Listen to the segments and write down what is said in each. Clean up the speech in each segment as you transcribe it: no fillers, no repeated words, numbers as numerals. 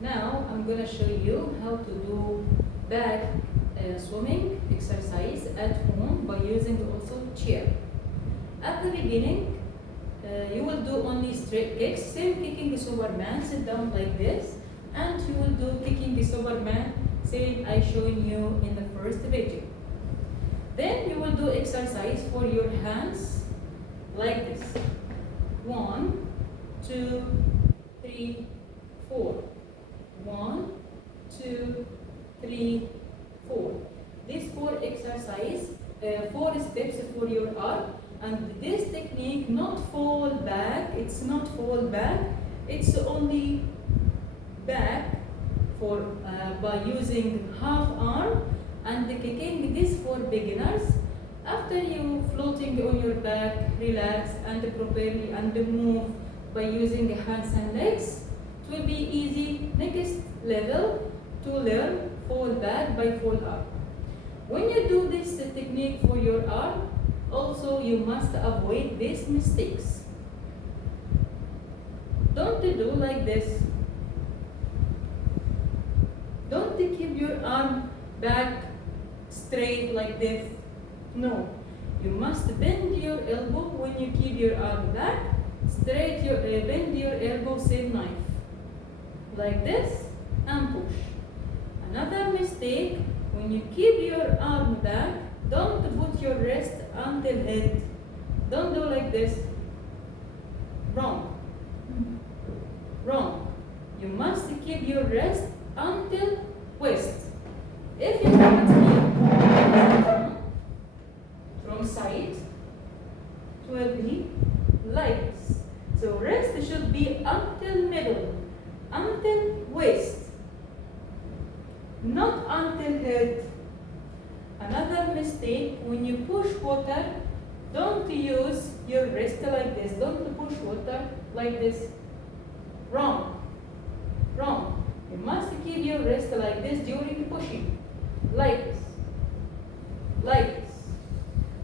Now I'm going to show you how to do back swimming exercise at home by using also chair. At the beginning, you will do only straight kicks, same kicking Superman, sit down like this, and you will do kicking Superman, same I showing you in the first video. Then you will do exercise for your hands like this. 1, 2, 3, 4. 1, 2, 3, 4. These 4 exercise, 4 steps for your arm, and this technique not fall back. It's not fall back. It's only back for by using half arm and kicking. This for beginners. After you floating on your back, relax and properly and move by using hands and legs. It will be easy. Next level to learn fall back by fall up. When you do this technique for your arm, also you must avoid these mistakes. Don't do like this. Don't keep your arm back straight like this. No. You must bend your elbow when you keep your arm back. Straight your bend your elbow, same knife. Like this and push. Another mistake, when you keep your arm back, don't put your wrist until head. Don't do like this. Wrong. Wrong. You must keep your wrist until waist. If you want to from side, it will be like this. So wrist should be until middle, until waist, not until head. Another mistake, when you push water, don't use your wrist like this. Don't push water like this. Wrong. Wrong. You must keep your wrist like this during pushing. Like this. Like this.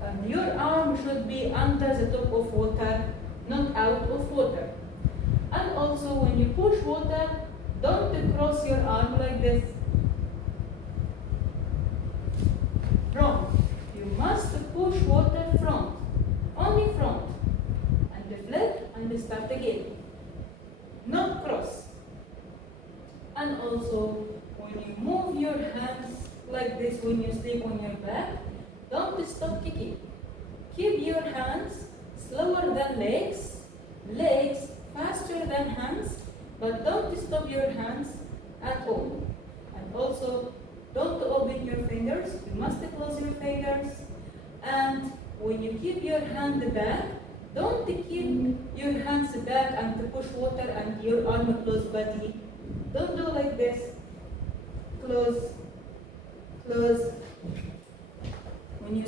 And your arm should be under the top of water, not out of water. And also when you push water, don't cross your arm like this. Wrong. You must push water front, only front, and flip and start again. Not cross. And also, when you move your hands like this when you sleep on your back, don't stop kicking. Keep your hands slower than legs, legs faster than hands, but don't stop your hands at all. And also, don't open your fingers. You must close your fingers. And when you keep your hand back, don't keep your hands back and push water and your arm close body. Don't do like this. Close, close. When you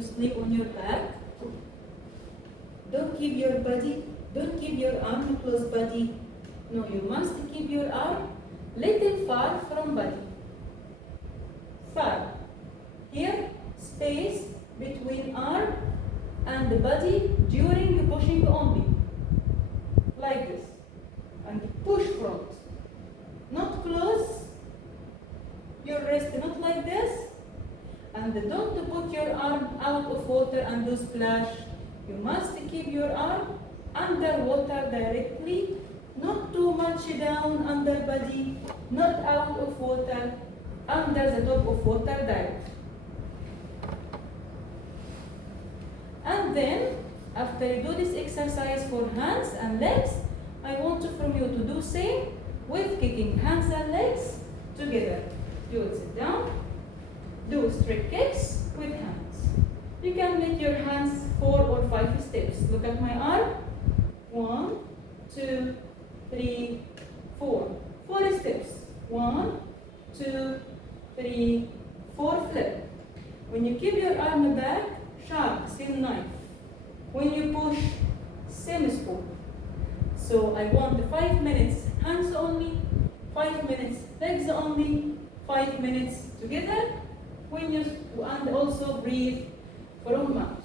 sleep on your back, don't keep your body, don't keep your arm close body. No, you must keep your arm little far from body. Far. Here, space between arm and the body during pushing only. Like this. And push front. Not close. Your wrist not like this. And don't put your arm out of water and do splash. You must keep your arm under water directly. Not too much down under body. Not out of water. Under the top of water direct. And then, after you do this exercise for hands and legs, I want from you to do same with kicking hands and legs together. You will sit down, do straight kicks with hands. You can make your hands 4 or 5 steps. Look at my arm. 1, 2, 3, 4. 4 steps. 1, 2, 3, 4, flip. When you keep your arm back, sharp, same knife. When you push, same spoon. So I want 5 minutes hands only, 5 minutes legs only, 5 minutes together. And also breathe from mouth.